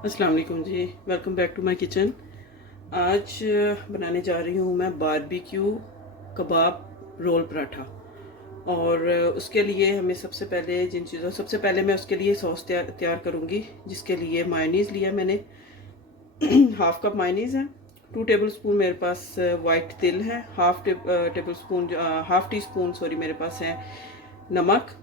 अस्सलाम वालेकुम जी। Welcome back to my kitchen. आज बनाने जा रही हूँ मैं बारबेक्यू कबाब रोल पराठा। और उसके लिए हमें सबसे पहले मैं उसके लिए सॉस तैयार करूँगी। जिसके लिए मायोनीज़ लिया मैंने। हाफ कप मायोनीज़ है। 2 टेबल स्पून मेरे पास वाइट तिल है। हाफ टी स्पून सॉरी मेरे पास है नमक।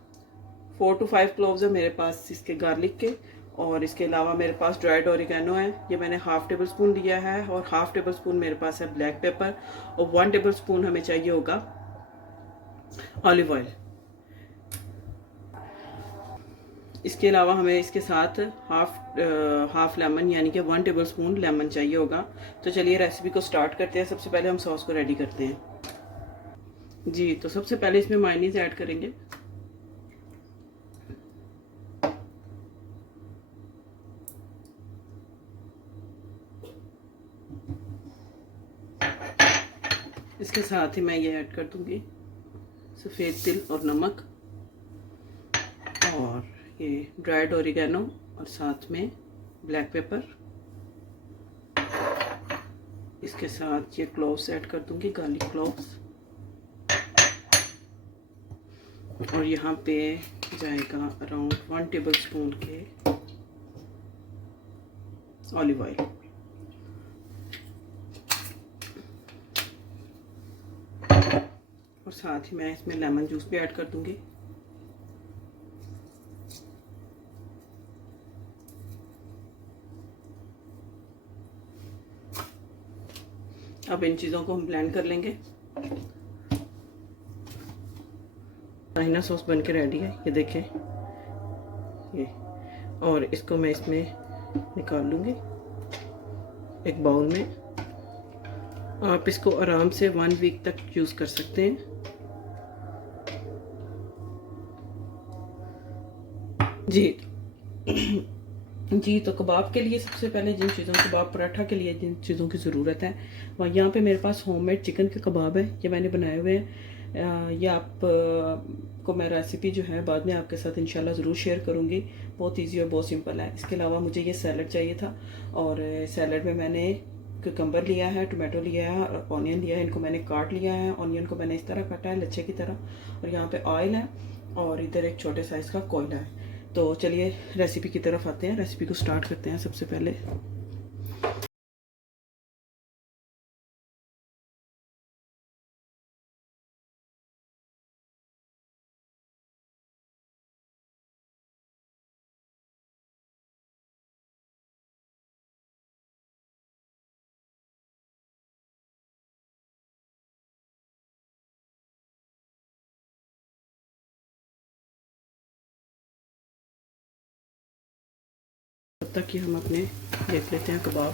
4 to 5 क्लोव्स है मेरे पास इसके गार्लिक के। और इसके अलावा मेरे पास ड्राइड ओरिगेनो है, ये मैंने हाफ टेबल स्पून लिया है। और हाफ टेबल स्पून मेरे पास है ब्लैक पेपर। और 1 टेबल स्पून हमें चाहिए होगा ऑलिव ऑयल। इसके अलावा हमें इसके साथ हाफ लेमन यानी कि 1 टेबल स्पून लेमन चाहिए होगा। तो चलिए रेसिपी को स्टार्ट करते हैं। सबसे पहले हम सॉस को रेडी करते हैं। जी, तो सबसे पहले इसमें मायोनीज ऐड करेंगे। इसके साथ ही मैं ये ऐड कर दूंगी सफ़ेद तिल और नमक और ये ड्राइड ओरिगेनो और साथ में ब्लैक पेपर। इसके साथ ये क्लोव्स ऐड कर दूंगी, गार्लिक क्लोव्स। और यहाँ पे जाएगा अराउंड 1 टेबल स्पून के ऑलिव ऑयल। और साथ ही मैं इसमें लेमन जूस भी ऐड कर दूंगी। अब इन चीज़ों को हम ब्लेंड कर लेंगे। ताहिना सॉस बन के रेडी है, ये देखें ये। और इसको मैं इसमें निकाल लूँगी एक बाउल में। आप इसको आराम से 1 वीक तक यूज़ कर सकते हैं। जी जी, तो कबाब के लिए सबसे पहले कबाब पराठा के लिए जिन चीज़ों की ज़रूरत है वह यहाँ पे मेरे पास होममेड चिकन के कबाब है, ये मैंने बनाए हुए हैं। ये आप को मैं रेसिपी जो है बाद में आपके साथ इंशाल्लाह ज़रूर शेयर करूँगी। बहुत इजी और बहुत सिंपल है। इसके अलावा मुझे ये सैलड चाहिए था। और सैलड में मैंने कुकम्बर लिया है, टोमेटो लिया है और ऑनियन लिया है। इनको मैंने काट लिया है। ऑनियन को मैंने इस तरह काटा है, लच्छे की तरह। और यहाँ पे ऑयल है और इधर एक छोटे साइज़ का कोयला है। तो चलिए रेसिपी की तरफ आते हैं। रेसिपी को स्टार्ट करते हैं। सबसे पहले तब तक कि हम अपने देख लेते हैं कबाब।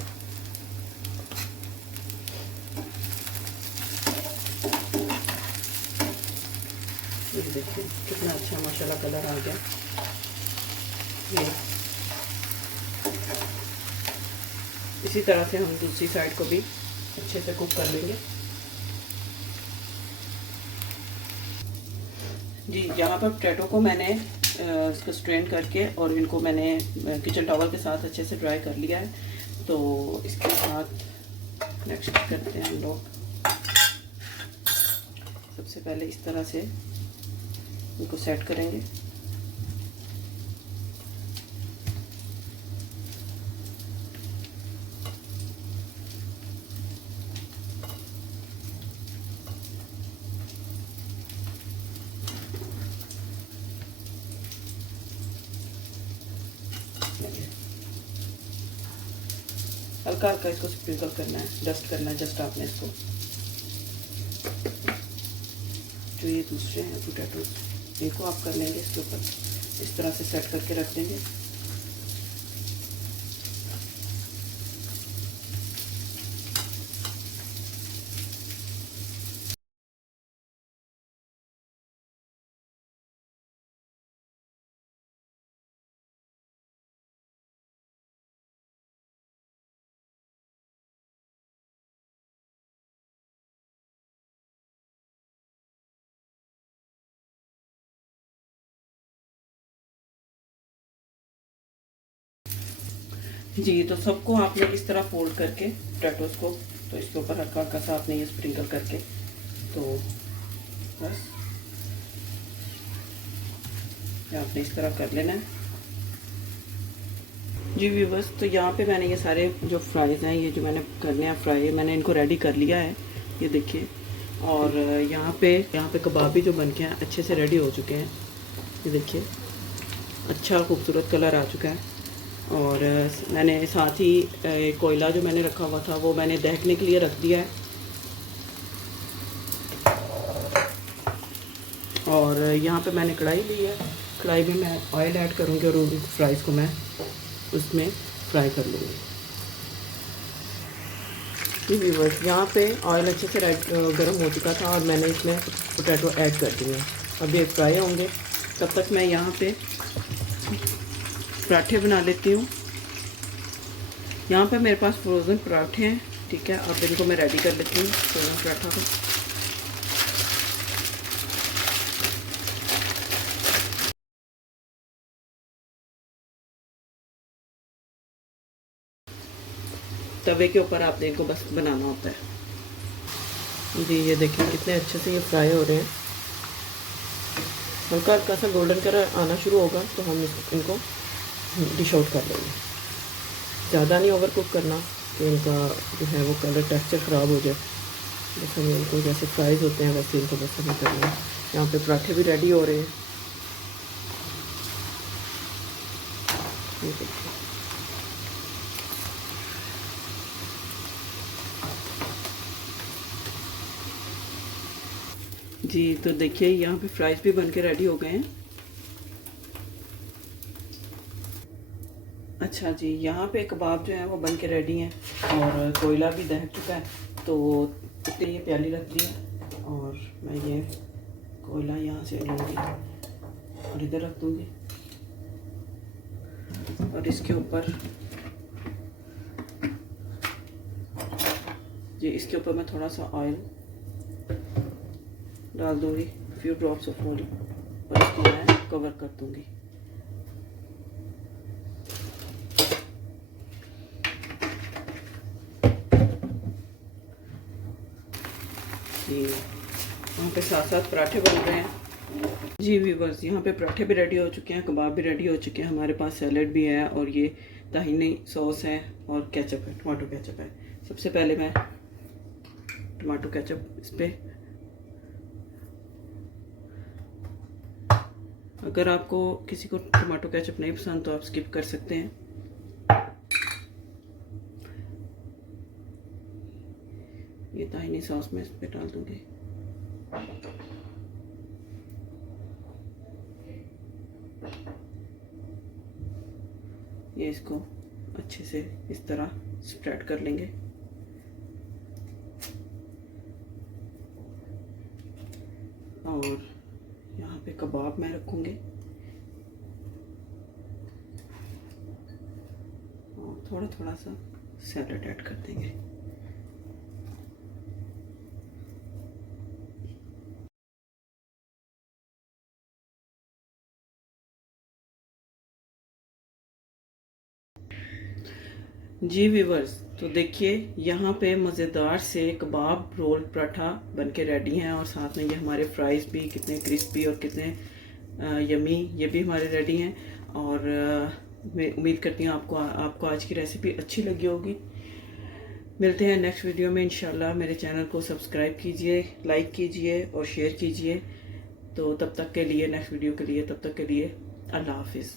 ये देखिए कितना अच्छा माशाल्लाह कलर आ गया। ये इसी तरह से हम दूसरी साइड को भी अच्छे से कुक कर लेंगे। जी, यहाँ पर पोटैटो को मैंने इसको स्ट्रेन करके और इनको मैंने किचन टॉवल के साथ अच्छे से ड्राई कर लिया है। तो इसके साथ नेक्स्ट करते हैं हम लोग। सबसे पहले इस तरह से इनको सेट करेंगे। हल्का हल्का इसको स्प्रिंकल करना है, डस्ट करना है जस्ट आपने इसको। जो ये दूसरे हैं पोटैटोज इनको आप कर लेंगे इसके ऊपर, इस तरह से सेट करके रख देंगे। जी, तो सबको आपने इस तरह फोल्ड करके पोटैटोज़ को, तो इसके ऊपर हल्का हल्का सा आपने ये स्प्रिंकल करके, तो बस आपने इस तरह कर लेना है। जी व्यूअर्स, तो यहाँ पे मैंने ये सारे जो फ्राइज़ हैं, ये जो मैंने करने हैं फ्राई, मैंने इनको रेडी कर लिया है, ये देखिए। और यहाँ पे कबाब भी जो बन के हैं अच्छे से रेडी हो चुके हैं, ये देखिए, अच्छा खूबसूरत कलर आ चुका है। और मैंने साथ ही कोयला जो मैंने रखा हुआ था वो मैंने दहकने के लिए रख दिया है। और यहाँ पे मैंने कढ़ाई ली है, कढ़ाई में मैं ऑयल ऐड करूँगी और फ्राइज़ को मैं उसमें फ्राई कर लूँगी। जी व्यूअर्स, यहाँ पे ऑयल अच्छे से गर्म हो चुका था और मैंने इसमें पोटैटो ऐड कर दिए। अब ये फ्राई होंगे, तब तक मैं यहाँ पे पराठे बना लेती हूँ। यहाँ पे मेरे पास फ्रोज़न पराठे हैं, ठीक है। अब इनको मैं रेडी कर लेती हूँ, फ्रोज़न पराठा को। तवे के ऊपर आपने इनको बस बनाना होता है। जी ये देखिए कितने अच्छे से ये फ्राई हो रहे हैं। हल्का हल्का सा गोल्डन कलर आना शुरू होगा तो हम इनको डिश आउट कर लेंगे। ज़्यादा नहीं ओवर कुक करना कि इनका जो है वो कलर टेक्सचर ख़राब हो जाए। बस हमें इनको जैसे फ्राइज़ होते हैं वैसे इनको बस हमें करना है। यहाँ पे पराठे भी रेडी हो रहे हैं। जी तो देखिए यहाँ पे फ्राइज़ भी बन के रेडी हो गए हैं। अच्छा जी, यहाँ पे कबाब जो है वो बन के रेडी हैं और कोयला भी दहक चुका है, तो इतनी ये प्याली रख दी है। और मैं ये कोयला यहाँ से लूँगी और इधर रख दूँगी और इसके ऊपर जी इसके ऊपर मैं थोड़ा सा ऑयल डाल दूँगी, फ्यू ड्रॉप्स ऑफ ऑयल, और इसको मैं कवर कर दूँगी। यहाँ पे साथ साथ पराठे बन रहे हैं। जी व्यूअर्स, यहाँ पे पराठे भी रेडी हो चुके हैं, कबाब भी रेडी हो चुके हैं, हमारे पास सैलड भी है और ये ताहिनी सॉस है और केचप है, टमाटो केचप है। सबसे पहले मैं टमाटो केचप इस पर, अगर आपको किसी को टमाटो केचप नहीं पसंद तो आप स्किप कर सकते हैं। ये ताहिनी सॉस मैं इस पर डाल दूँगी। ये इसको अच्छे से इस तरह स्प्रेड कर लेंगे। और यहाँ पे कबाब मैं रखूँगी और थोड़ा थोड़ा सा सैलड ऐड कर देंगे। जी व्यूवर्स, तो देखिए यहाँ पे मज़ेदार से कबाब रोल पराठा बनके रेडी हैं और साथ में ये हमारे फ्राइज़ भी कितने क्रिस्पी और कितने यमी, ये भी हमारे रेडी हैं। और मैं उम्मीद करती हूँ आपको आज की रेसिपी अच्छी लगी होगी। मिलते हैं नेक्स्ट वीडियो में इंशाल्लाह। मेरे चैनल को सब्सक्राइब कीजिए, लाइक कीजिए और शेयर कीजिए। तो तब तक के लिए, नेक्स्ट वीडियो के लिए, तब तक के लिए अल्लाह हाफिज़।